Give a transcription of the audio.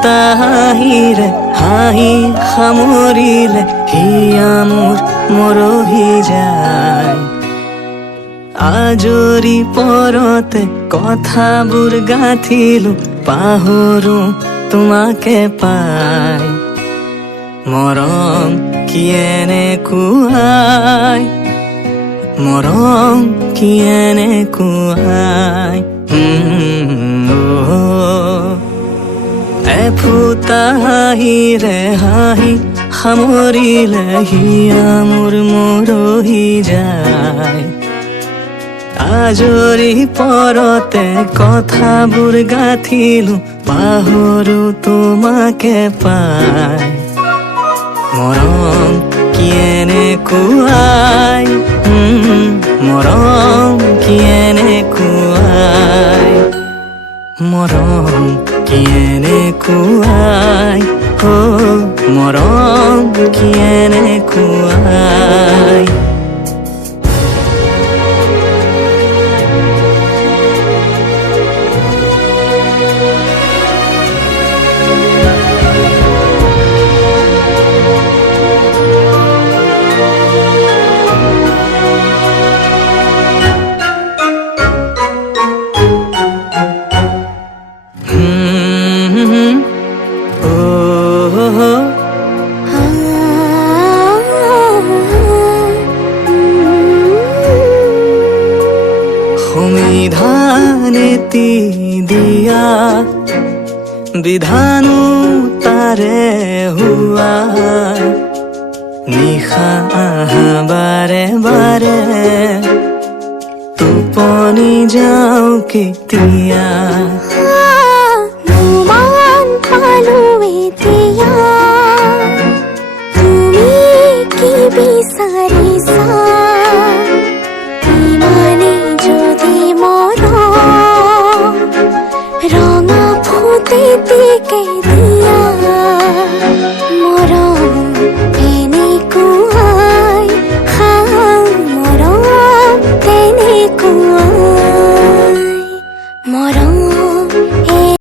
ফুটা হাঁহিৰে হাঁহি সামৰিলে হিয়া মোৰ মৰহি যায়। আজৰি পৰতে কথাবোৰ গাঁঠিলো পাহৰো তোমাকে পাই। মৰম কি এনেকুৱাই, মৰম কি এনেকুৱাই। এফুটা হাঁহিৰে হাঁহি সামৰিলে হিয়া মোৰ মৰহি যায়। আজৰি পৰতে কথাবোৰ গাঁঠিলো পাহৰো তোমাকে পাই। মৰম কি এনেকুৱাই, মৰম কি এনেকুৱাই, মৰম কি এনেকুৱাই, মৰম কি এনেকুৱাই। সংবিধানেতি দিয়া বিধানো তাৰে হোৱা, নিশা আহা বাৰে বাৰে টোপনি যাওঁ কেতিয়া।